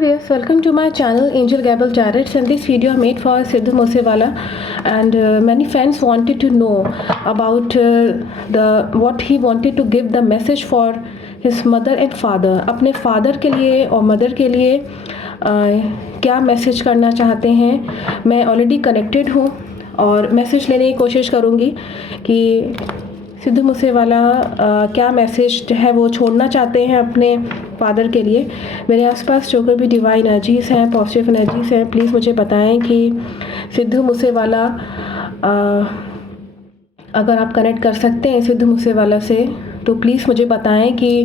viewers, welcome to my channel Angel Gabble Jarrett, and this video I made for Sidhu Moosewala, and many fans wanted to know about what he wanted to give the message for his mother and father. अपने father के लिए और mother के लिए क्या message करना चाहते हैं. मैं ऑलरेडी कनेक्टेड हूँ और मैसेज लेने की कोशिश करूँगी कि सिद्धू मूसेवाला क्या मैसेज है वो छोड़ना चाहते हैं अपने फादर के लिए. मेरे आसपास जो कोई भी डिवाइन एनर्जीज़ हैं, पॉजिटिव एनर्जीज़ हैं, प्लीज़ मुझे बताएं कि सिद्धू मूसेवाला अगर आप कनेक्ट कर सकते हैं सिद्धू मूसेवाला से तो प्लीज़ मुझे बताएं कि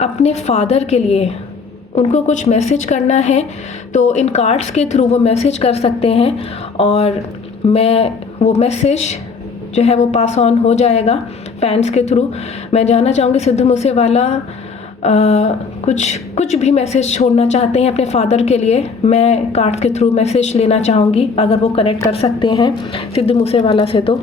अपने फादर के लिए उनको कुछ मैसेज करना है तो इन कार्ड्स के थ्रू वो मैसेज कर सकते हैं और मैं वो मैसेज जो है वो पास ऑन हो जाएगा फैंस के थ्रू. मैं जानना चाहूँगी सिद्धू मूसेवाला कुछ भी मैसेज छोड़ना चाहते हैं अपने फादर के लिए. मैं कार्ड के थ्रू मैसेज लेना चाहूँगी अगर वो कनेक्ट कर सकते हैं सिद्धू मूसेवाला से तो.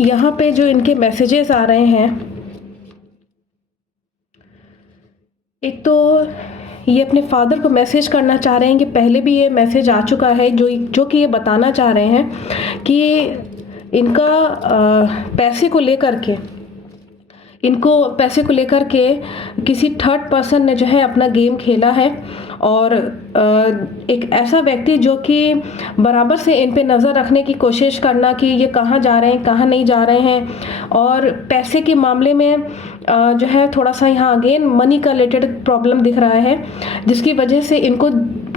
यहाँ पे जो इनके मैसेजेस आ रहे हैं, एक तो ये अपने फादर को मैसेज करना चाह रहे हैं कि पहले भी ये मैसेज आ चुका है जो कि ये बताना चाह रहे हैं कि इनका पैसे को लेकर के किसी थर्ड पर्सन ने जो है अपना गेम खेला है और एक ऐसा व्यक्ति जो कि बराबर से इन पे नज़र रखने की कोशिश करना कि ये कहाँ जा रहे हैं कहाँ नहीं जा रहे हैं, और पैसे के मामले में जो है थोड़ा सा यहाँ अगेन मनी का रिलेटेड प्रॉब्लम दिख रहा है जिसकी वजह से इनको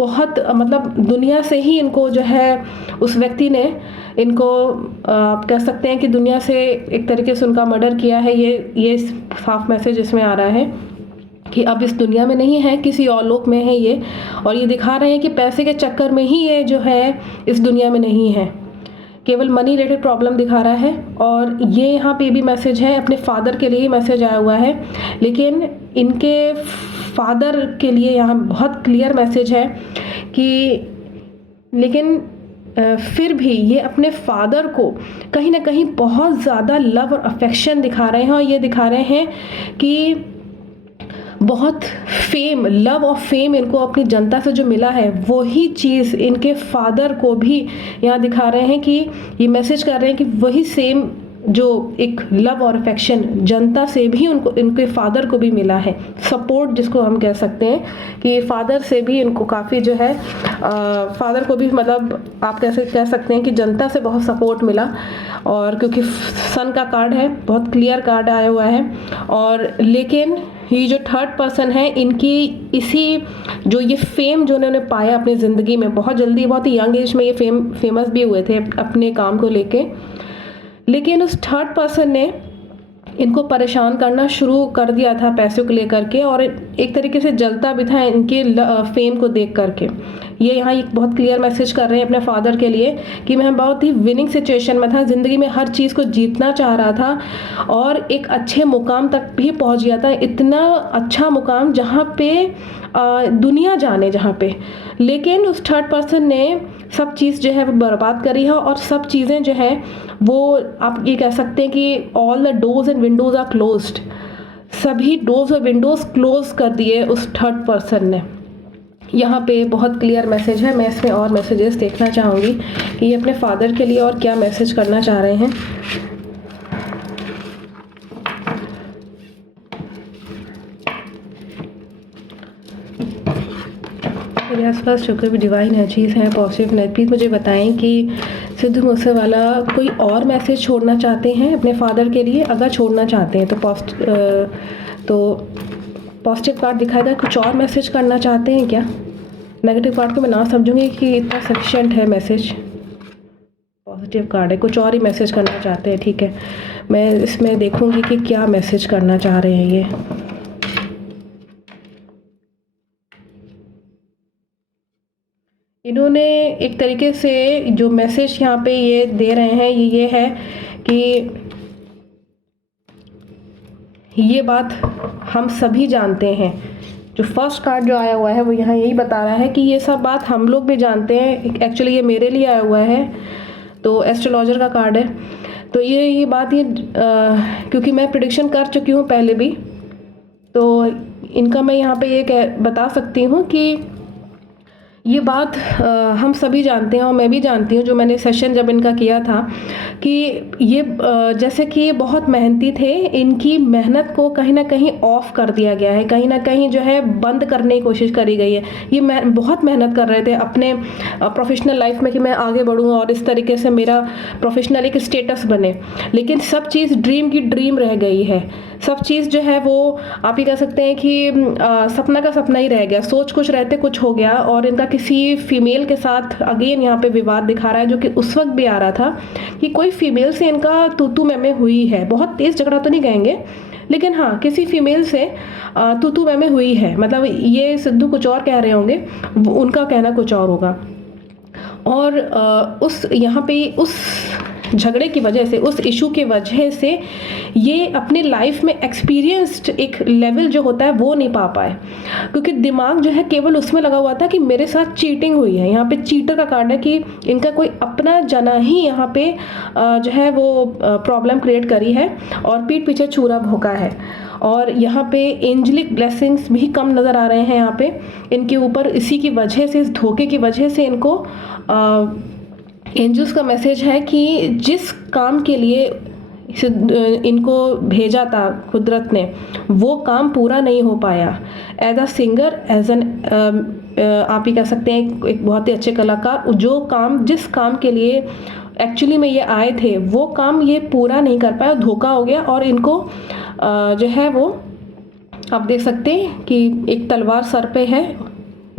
बहुत मतलब दुनिया से ही इनको जो है उस व्यक्ति ने इनको आप कह सकते हैं कि दुनिया से एक तरीके से उनका मर्डर किया है. ये साफ मैसेज इसमें आ रहा है कि अब इस दुनिया में नहीं है, किसी और लोक में है ये, और ये दिखा रहे हैं कि पैसे के चक्कर में ही ये जो है इस दुनिया में नहीं है, केवल मनी रिलेटेड प्रॉब्लम दिखा रहा है. और ये यहाँ पे भी मैसेज है अपने फादर के लिए ही मैसेज आया हुआ है, लेकिन इनके फादर के लिए यहाँ बहुत क्लियर मैसेज है कि लेकिन फिर भी ये अपने फादर को कहीं ना कहीं बहुत ज़्यादा लव और अफेक्शन दिखा रहे हैं और ये दिखा रहे हैं कि बहुत फेम, लव और फेम इनको अपनी जनता से जो मिला है वही चीज़ इनके फादर को भी यहाँ दिखा रहे हैं कि ये मैसेज कर रहे हैं कि वही सेम जो एक लव और अफेक्शन जनता से भी उनको इनके फादर को भी मिला है, सपोर्ट जिसको हम कह सकते हैं कि फादर से भी इनको काफ़ी जो है फादर को भी मतलब आप कैसे कह सकते हैं कि जनता से बहुत सपोर्ट मिला. और क्योंकि सन का कार्ड है, बहुत क्लियर कार्ड आया हुआ है. और लेकिन ये जो थर्ड पर्सन है इनकी इसी जो ये फेम जो उन्होंने पाया अपनी ज़िंदगी में बहुत जल्दी, बहुत ही यंग एज में ये फेमस भी हुए थे अपने काम को लेके, लेकिन उस थर्ड पर्सन ने इनको परेशान करना शुरू कर दिया था पैसों को लेकर के और एक तरीके से जलता भी था इनके फेम को देख करके. ये यहाँ एक बहुत क्लियर मैसेज कर रहे हैं अपने फादर के लिए कि मैं बहुत ही विनिंग सिचुएशन में था, ज़िंदगी में हर चीज़ को जीतना चाह रहा था और एक अच्छे मुकाम तक भी पहुँच गया था, इतना अच्छा मुकाम जहाँ पे दुनिया जाने जहाँ पे, लेकिन उस थर्ड पर्सन ने सब चीज़ जो है वो बर्बाद करी है और सब चीज़ें जो है वो आप ये कह सकते हैं कि all the doors and windows are closed, सभी डोर्स और विंडोज़ क्लोज कर दिए उस थर्ड पर्सन ने. यहाँ पे बहुत क्लियर मैसेज है. मैं इसमें और मैसेजेस देखना चाहूँगी कि ये अपने फादर के लिए और क्या मैसेज करना चाह रहे हैं. मेरे आसपास जो कोई भी डिवाइन एनर्जीज़ हैं, पॉजिटिव एनर्जी, प्लीज़ मुझे बताएं कि सिद्धू मूसेवाला कोई और मैसेज छोड़ना चाहते हैं अपने फादर के लिए. अगर छोड़ना चाहते हैं तो पॉजिटिव कार्ड दिखाएगा. कुछ और मैसेज करना चाहते हैं क्या? नेगेटिव कार्ड को मैं ना समझूंगी कि इतना सफिशिएंट है मैसेज. पॉजिटिव कार्ड है, कुछ और ही मैसेज करना चाहते हैं. ठीक है, मैं इसमें देखूंगी कि क्या मैसेज करना चाह रहे हैं ये. इन्होंने एक तरीके से जो मैसेज यहाँ पे ये दे रहे हैं ये है कि ये बात हम सभी जानते हैं जो फर्स्ट कार्ड जो आया हुआ है वो यहाँ यही बता रहा है कि ये सब बात हम लोग भी जानते हैं, एक्चुअली ये मेरे लिए आया हुआ है, तो एस्ट्रोलॉजर का कार्ड है। तो ये बात क्योंकि मैं प्रिडिक्शन कर चुकी हूँ पहले भी, तो इनका मैं यहाँ पे ये बता सकती हूँ कि ये बात हम सभी जानते हैं और मैं भी जानती हूँ, जो मैंने सेशन जब इनका किया था, कि ये जैसे कि ये बहुत मेहनती थे, इनकी मेहनत को कहीं ना कहीं ऑफ कर दिया गया है, कहीं ना कहीं जो है बंद करने की कोशिश करी गई है। ये बहुत मेहनत कर रहे थे अपने प्रोफेशनल लाइफ में कि मैं आगे बढ़ूँ और इस तरीके से मेरा प्रोफेशनल एक स्टेटस बने, लेकिन सब चीज़ ड्रीम की ड्रीम रह गई है। सब चीज़ जो है वो आप ही कह सकते हैं कि सपना का सपना ही रह गया, सोच कुछ रहते कुछ हो गया। और इनका किसी फीमेल के साथ अगेन यहाँ पे विवाद दिखा रहा है, जो कि उस वक्त भी आ रहा था कि कोई फीमेल से इनका तू मैं हुई है। बहुत तेज़ झगड़ा तो नहीं कहेंगे, लेकिन हाँ किसी फीमेल से तू मैं हुई है। मतलब ये सिद्धू कुछ और कह रहे होंगे, उनका कहना कुछ और होगा। और उस यहाँ पे उस झगड़े की वजह से, उस इशू की वजह से ये अपने लाइफ में एक्सपीरियंस्ड एक लेवल जो होता है वो नहीं पा पाए, क्योंकि दिमाग जो है केवल उसमें लगा हुआ था कि मेरे साथ चीटिंग हुई है। यहाँ पे चीटर का कार्ड है कि इनका कोई अपना जना ही यहाँ पे जो है वो प्रॉब्लम क्रिएट करी है और पीठ पीछे छुरा भोंका है। और यहाँ पे एंजलिक ब्लेसिंग्स भी कम नज़र आ रहे हैं यहाँ पे इनके ऊपर। इसी की वजह से, इस धोखे की वजह से इनको एंजल्स का मैसेज है कि जिस काम के लिए इनको भेजा था कुदरत ने, वो काम पूरा नहीं हो पाया। As a singer, as an आप ही कह सकते हैं एक बहुत ही अच्छे कलाकार, जिस काम के लिए एक्चुअली में ये आए थे, वो काम ये पूरा नहीं कर पाया, धोखा हो गया। और इनको जो है वो आप देख सकते हैं कि एक तलवार सर पे है,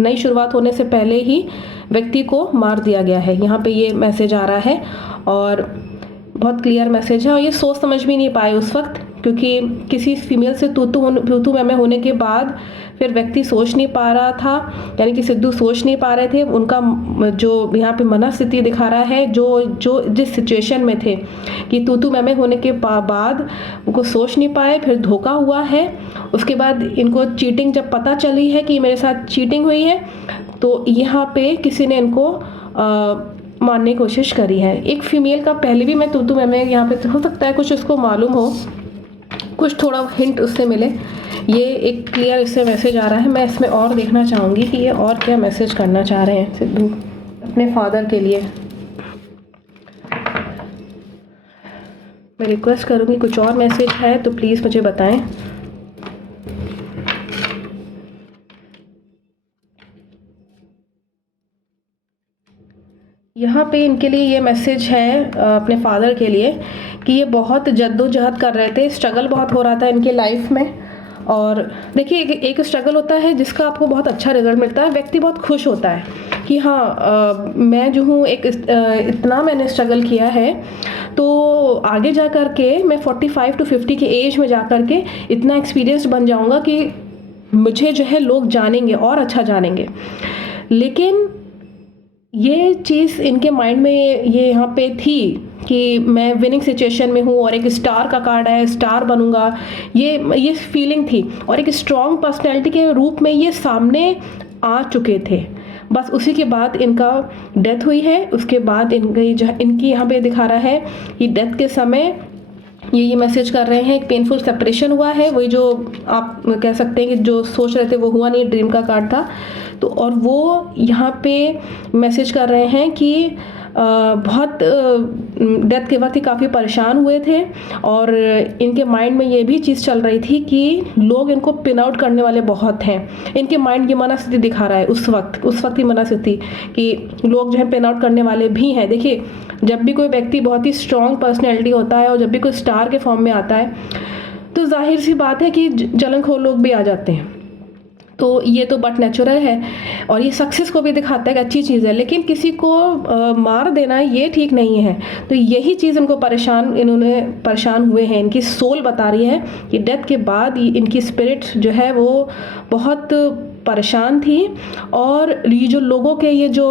नई शुरुआत होने से पहले ही व्यक्ति को मार दिया गया है। यहाँ पे ये मैसेज आ रहा है और बहुत क्लियर मैसेज है। और ये सोच समझ भी नहीं पाए उस वक्त, क्योंकि किसी फीमेल से तू मैं होने के बाद फिर व्यक्ति सोच नहीं पा रहा था, यानी कि सिद्धू सोच नहीं पा रहे थे। उनका जो यहाँ पे मनस्थिति दिखा रहा है, जो जिस सिचुएशन में थे कि तू मैं होने के बाद उनको सोच नहीं पाए, फिर धोखा हुआ है। उसके बाद इनको चीटिंग जब पता चली है कि मेरे साथ चीटिंग हुई है, तो यहाँ पे किसी ने इनको मारने की कोशिश करी है। एक फीमेल का पहले भी मैं तू मैं यहाँ पे हो सकता है कुछ उसको मालूम हो, कुछ थोड़ा हिंट उससे मिले। ये एक क्लियर इससे मैसेज आ रहा है। मैं इसमें और देखना चाहूँगी कि ये और क्या मैसेज करना चाह रहे हैं सिद्धू अपने फादर के लिए। मैं रिक्वेस्ट करूँगी कुछ और मैसेज है तो प्लीज़ मुझे बताएं। यहाँ पे इनके लिए ये मैसेज है अपने फादर के लिए कि ये बहुत जद्दोजहद कर रहे थे, स्ट्रगल बहुत हो रहा था इनके लाइफ में। और देखिए एक स्ट्रगल होता है जिसका आपको बहुत अच्छा रिजल्ट मिलता है, व्यक्ति बहुत खुश होता है कि हाँ मैं जो हूँ इतना मैंने स्ट्रगल किया है, तो आगे जा कर के मैं 45 to 50 के एज में जा कर के इतना एक्सपीरियंस बन जाऊँगा कि मुझे जो है लोग जानेंगे और अच्छा जानेंगे। लेकिन ये चीज़ इनके माइंड में ये यहाँ पे थी कि मैं विनिंग सिचुएशन में हूँ और एक स्टार का कार्ड है, स्टार बनूंगा, ये फीलिंग थी। और एक स्ट्रॉन्ग पर्सनैलिटी के रूप में ये सामने आ चुके थे। बस उसी के बाद इनका डेथ हुई है। उसके बाद इनकी यहाँ पे दिखा रहा है कि डेथ के समय ये मैसेज कर रहे हैं एक पेनफुल सेपरेशन हुआ है। वही जो आप कह सकते हैं कि जो सोच रहे थे वो हुआ नहीं, ड्रीम का कार्ड था। तो और वो यहाँ पे मैसेज कर रहे हैं कि बहुत डेथ के वक्त ही काफ़ी परेशान हुए थे और इनके माइंड में ये भी चीज़ चल रही थी कि लोग इनको पिन आउट करने वाले बहुत हैं। इनके माइंड ये मनस्थिति दिखा रहा है उस वक्त ही मनस्थिति कि लोग जो है पिन आउट करने वाले भी हैं। देखिए जब भी कोई व्यक्ति बहुत ही स्ट्रॉन्ग पर्सनैलिटी होता है और जब भी कोई स्टार के फॉर्म में आता है तो जाहिर सी बात है कि जलनखोर लोग भी आ जाते हैं। तो ये तो बट नेचुरल है और ये सक्सेस को भी दिखाता है कि अच्छी चीज़ है, लेकिन किसी को मार देना ये ठीक नहीं है। तो यही चीज़ इनको इन्होंने परेशान हुए हैं। इनकी सोल बता रही है कि डेथ के बाद इनकी स्पिरिट जो है वो बहुत परेशान थी। और ये जो लोगों के ये जो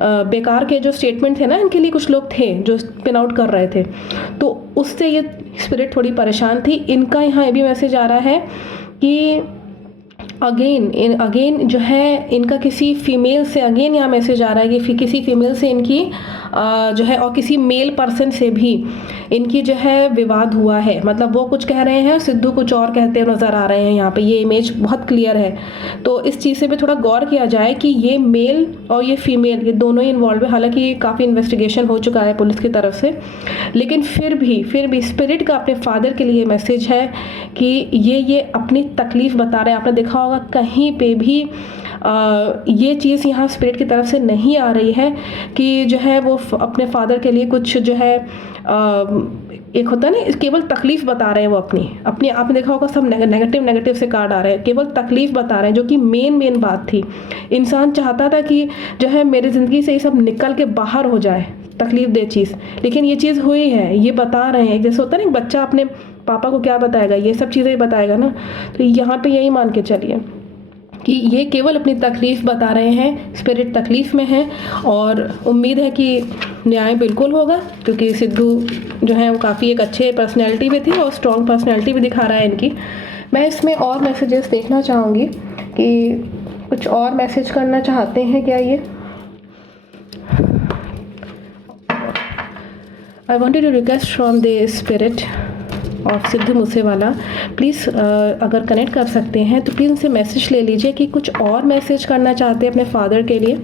बेकार के जो स्टेटमेंट थे ना, इनके लिए कुछ लोग थे जो पिन आउट कर रहे थे, तो उससे ये स्पिरिट थोड़ी परेशान थी। इनका यहाँ ये भी मैसेज आ रहा है कि अगेन जो है इनका किसी फीमेल से, अगेन यहाँ मैसेज आ रहा है कि किसी फीमेल से इनकी जो है और किसी मेल पर्सन से भी इनकी जो है विवाद हुआ है। मतलब वो कुछ कह रहे हैं, सिद्धू कुछ और कहते हुए नज़र आ रहे हैं। यहाँ पे ये इमेज बहुत क्लियर है, तो इस चीज़ से भी थोड़ा गौर किया जाए कि ये मेल और ये फीमेल ये दोनों ही इन्वॉल्व है। हालांकि काफ़ी इन्वेस्टिगेशन हो चुका है पुलिस की तरफ से, लेकिन फिर भी स्पिरिट का अपने फादर के लिए मैसेज है कि ये अपनी तकलीफ़ बता रहे हैं। आपने देखा होगा कहीं पे भी ये चीज़ यहाँ स्पिरिट की तरफ से नहीं आ रही है कि जो है वो अपने फादर के लिए कुछ जो है एक होता है ना, केवल तकलीफ़ बता रहे हैं वो अपनी आपने देखा होगा सब नेगेटिव से कार्ड आ रहे हैं, केवल तकलीफ़ बता रहे हैं, जो कि मेन बात थी। इंसान चाहता था कि जो है मेरी ज़िंदगी से ये सब निकल के बाहर हो जाए, तकलीफ़ दे चीज़, लेकिन ये चीज़ हुई है, ये बता रहे हैं। जैसे होता है ना, बच्चा अपने पापा को क्या बताएगा, ये सब चीज़ें बताएगा ना, तो यहाँ पे यही मान के चलिए कि ये केवल अपनी तकलीफ़ बता रहे हैं, स्पिरिट तकलीफ़ में है। और उम्मीद है कि न्याय बिल्कुल होगा, क्योंकि सिद्धू जो है वो काफ़ी एक अच्छे पर्सनैलिटी भी थी और स्ट्रॉन्ग पर्सनैलिटी भी दिखा रहा है इनकी। मैं इसमें और मैसेजेस देखना चाहूँगी कि कुछ और मैसेज करना चाहते हैं क्या ये। I wanted to request from the spirit of Sidhu Moosewala, please अगर कनेक्ट कर सकते हैं तो प्लीज़ उनसे मैसेज ले लीजिए कि कुछ और मैसेज करना चाहते हैं अपने फादर के लिए।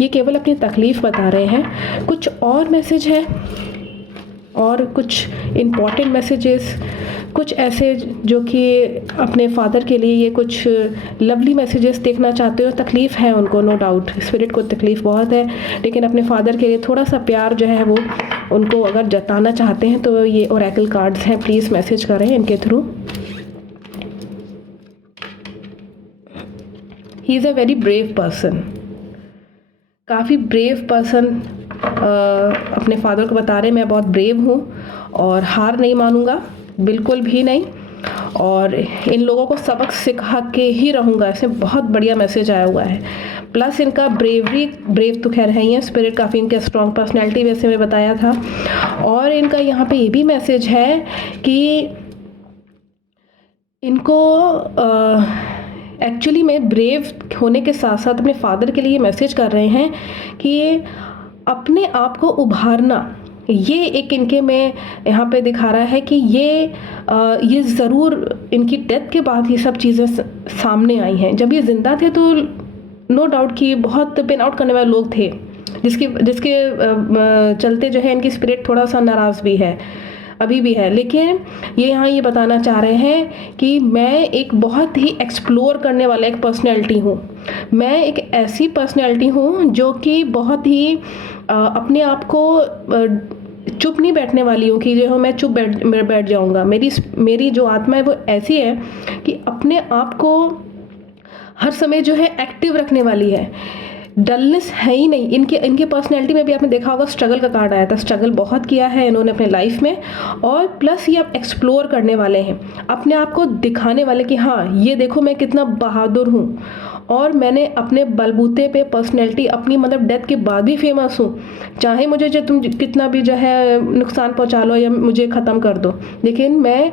ये केवल अपनी तकलीफ़ बता रहे हैं, कुछ और मैसेज है और कुछ इम्पॉर्टेंट मैसेजेस, कुछ ऐसे जो कि अपने फादर के लिए ये कुछ लवली मैसेजेस देखना चाहते हो। तकलीफ़ है उनको, नो डाउट स्पिरिट को तकलीफ़ बहुत है, लेकिन अपने फादर के लिए थोड़ा सा प्यार जो है वो उनको अगर जताना चाहते हैं तो ये ओरेकल कार्ड्स हैं, प्लीज़ मैसेज करें इनके through. He is a very brave person, काफ़ी ब्रेव पर्सन अपने फादर को बता रहे मैं बहुत ब्रेव हूँ और हार नहीं मानूंगा, बिल्कुल भी नहीं, और इन लोगों को सबक सिखा के ही रहूँगा। ऐसे बहुत बढ़िया मैसेज आया हुआ है। प्लस इनका ब्रेव तो खैर है ही है, स्पिरिट काफ़ी इनके स्ट्रॉन्ग पर्सनैलिटी वैसे मैं बताया था। और इनका यहाँ पे ये भी मैसेज है कि इनको एक्चुअली में ब्रेव होने के साथ साथ अपने फादर के लिए मैसेज कर रहे हैं कि अपने आप को उभारना, ये एक इनके में यहाँ पे दिखा रहा है कि ये ज़रूर इनकी डेथ के बाद ये सब चीज़ें सामने आई हैं। जब ये ज़िंदा थे तो नो डाउट कि बहुत पेन आउट करने वाले लोग थे, जिसके चलते जो है इनकी स्पिरिट थोड़ा सा नाराज़ भी है, अभी भी है। लेकिन ये यहाँ ये बताना चाह रहे हैं कि मैं एक बहुत ही एक्सप्लोर करने वाला एक पर्सनैलिटी हूँ, मैं एक ऐसी पर्सनैलिटी हूँ जो कि बहुत ही अपने आप को चुप नहीं बैठने वाली हूँ कि जो मैं चुप बैठ जाऊँगा। मेरी जो आत्मा है वो ऐसी है कि अपने आप को हर समय जो है एक्टिव रखने वाली है, डलनेस है ही नहीं। इनके पर्सनैलिटी में भी आपने देखा होगा स्ट्रगल का कार्ड आया था, स्ट्रगल बहुत किया है इन्होंने अपने लाइफ में, और प्लस ये आप एक्सप्लोर करने वाले हैं, अपने आप को दिखाने वाले कि हाँ ये देखो मैं कितना बहादुर हूँ और मैंने अपने बलबूते पे पर्सनैलिटी अपनी मतलब डेथ के बाद भी फेमस हूँ। चाहे मुझे जो तुम कितना भी जो है नुकसान पहुँचा लो या मुझे ख़त्म कर दो, लेकिन मैं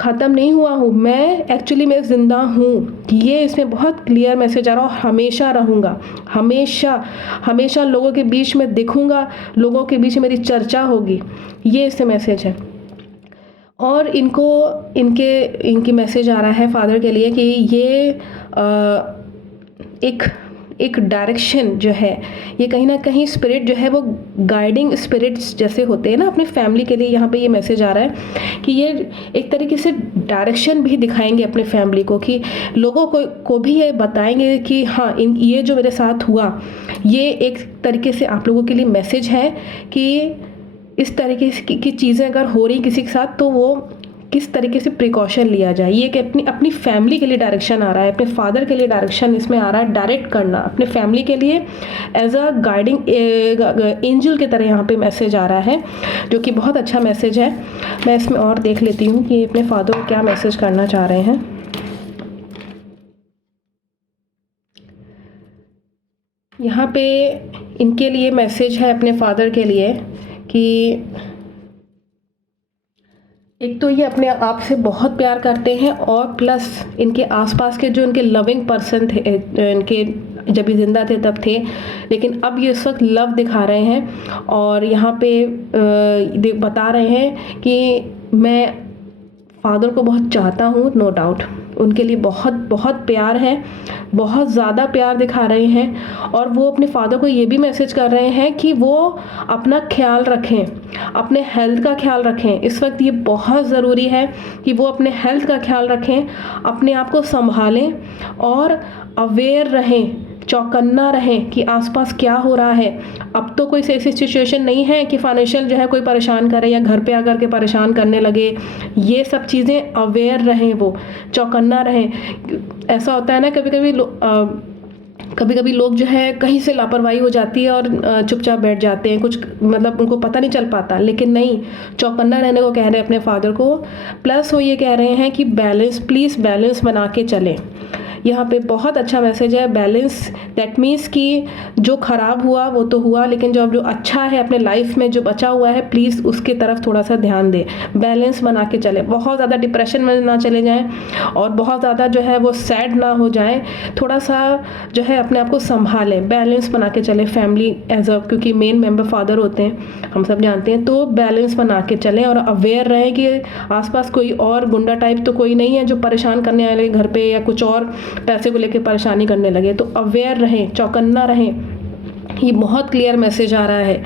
ख़त्म नहीं हुआ हूँ, मैं एक्चुअली मैं ज़िंदा हूँ। ये इसमें बहुत क्लियर मैसेज आ रहा है। और हमेशा रहूँगा, हमेशा लोगों के बीच में दिखूँगा, लोगों के बीच मेरी चर्चा होगी, ये इससे मैसेज है। और इनकी मैसेज आ रहा है फादर के लिए कि ये एक डायरेक्शन जो है, ये कहीं ना कहीं स्पिरिट जो है वो गाइडिंग स्पिरिट्स जैसे होते हैं ना अपने फैमिली के लिए। यहाँ पे ये मैसेज आ रहा है कि ये एक तरीके से डायरेक्शन भी दिखाएंगे अपने फैमिली को, कि लोगों को भी ये बताएंगे कि हाँ ये जो मेरे साथ हुआ, ये एक तरीके से आप लोगों के लिए मैसेज है कि इस तरीके की चीज़ें अगर हो रही किसी के साथ तो वो किस तरीके से प्रिकॉशन लिया जाए। ये कि अपनी फैमिली के लिए डायरेक्शन आ रहा है, अपने फादर के लिए डायरेक्शन इसमें आ रहा है, डायरेक्ट करना अपने फैमिली के लिए एज अ गाइडिंग एंजल की तरह यहाँ पे मैसेज आ रहा है, जो कि बहुत अच्छा मैसेज है। मैं इसमें और देख लेती हूँ कि अपने फादर को क्या मैसेज करना चाह रहे हैं। यहाँ पे इनके लिए मैसेज है अपने फादर के लिए कि एक तो ये अपने आप से बहुत प्यार करते हैं और प्लस इनके आसपास के जो इनके लविंग पर्सन थे, इनके जब ये ज़िंदा थे तब थे, लेकिन अब ये इस वक्त लव दिखा रहे हैं और यहाँ पे बता रहे हैं कि मैं फादर को बहुत चाहता हूँ, नो डाउट उनके लिए बहुत बहुत प्यार है, बहुत ज़्यादा प्यार दिखा रहे हैं। और वो अपने फादर को ये भी मैसेज कर रहे हैं कि वो अपना ख्याल रखें, अपने हेल्थ का ख्याल रखें। इस वक्त ये बहुत ज़रूरी है कि वो अपने हेल्थ का ख्याल रखें, अपने आप को संभालें और अवेयर रहें, चौकन्ना रहें कि आसपास क्या हो रहा है। अब तो कोई ऐसी सिचुएशन नहीं है कि फाइनेंशियल जो है कोई परेशान करे या घर पे आकर के परेशान करने लगे। ये सब चीज़ें अवेयर रहें, वो चौकन्ना रहें। ऐसा होता है ना कभी कभी लोग जो है कहीं से लापरवाही हो जाती है और चुपचाप बैठ जाते हैं, कुछ मतलब उनको पता नहीं चल पाता। लेकिन नहीं, चौकन्ना रहने को कह रहे हैं अपने फादर को। प्लस वो ये कह रहे हैं कि बैलेंस, प्लीज़ बैलेंस बना के चलें। यहाँ पे बहुत अच्छा मैसेज है, बैलेंस। दैट मीन्स कि जो ख़राब हुआ वो तो हुआ, लेकिन जो अच्छा है अपने लाइफ में जो बचा हुआ है, प्लीज़ उसकी तरफ थोड़ा सा ध्यान दें, बैलेंस बना के चले। बहुत ज़्यादा डिप्रेशन में ना चले जाएं और बहुत ज़्यादा जो है वो सैड ना हो जाएं। थोड़ा सा जो है अपने आप को संभालें, बैलेंस बना के चले। फैमिली एज अ, क्योंकि मेन मेंबर फादर होते हैं, हम सब जानते हैं, तो बैलेंस बना के चलें और अवेयर रहें कि आसपास कोई और गुंडा टाइप तो कोई नहीं है जो परेशान करने वाले घर पे या कुछ और पैसे को लेकर परेशानी करने लगे। तो अवेयर रहें, चौकन्ना रहें। ये बहुत क्लियर मैसेज आ रहा है।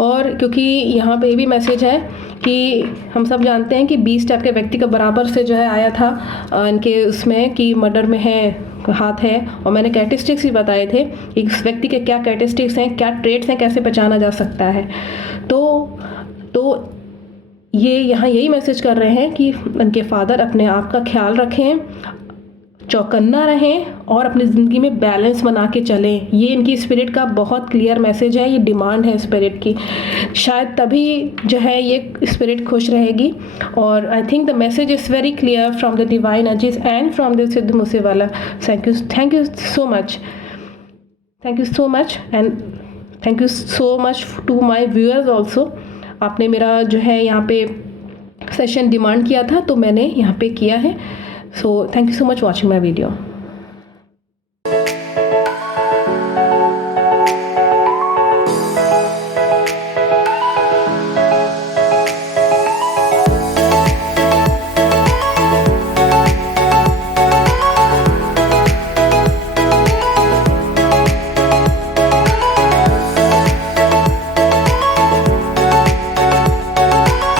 और क्योंकि यहाँ पे ये भी मैसेज है कि हम सब जानते हैं कि 20 टाइप के व्यक्ति का बराबर से जो है आया था इनके उसमें कि मर्डर में है, हाथ है। और मैंने कैरेक्टरिस्टिक्स भी बताए थे कि इस व्यक्ति के क्या कैरेक्टरिस्टिक्स हैं, क्या ट्रेट्स हैं, कैसे पहचाना जा सकता है। तो ये यहाँ यही मैसेज कर रहे हैं कि उनके फादर अपने आप का ख्याल रखें, चौकन्ना रहें और अपनी ज़िंदगी में बैलेंस बना के चलें। ये इनकी स्पिरिट का बहुत क्लियर मैसेज है, ये डिमांड है स्पिरिट की। शायद तभी जो है ये स्पिरिट खुश रहेगी। और I think the message is very clear from the divine energies and from the Sidhu Moosewala. Thank you so much, thank you so much and thank you so much to my viewers also. आपने मेरा जो है यहाँ पे session demand किया था तो मैंने यहाँ पे किया है। So thank you so much for watching my video.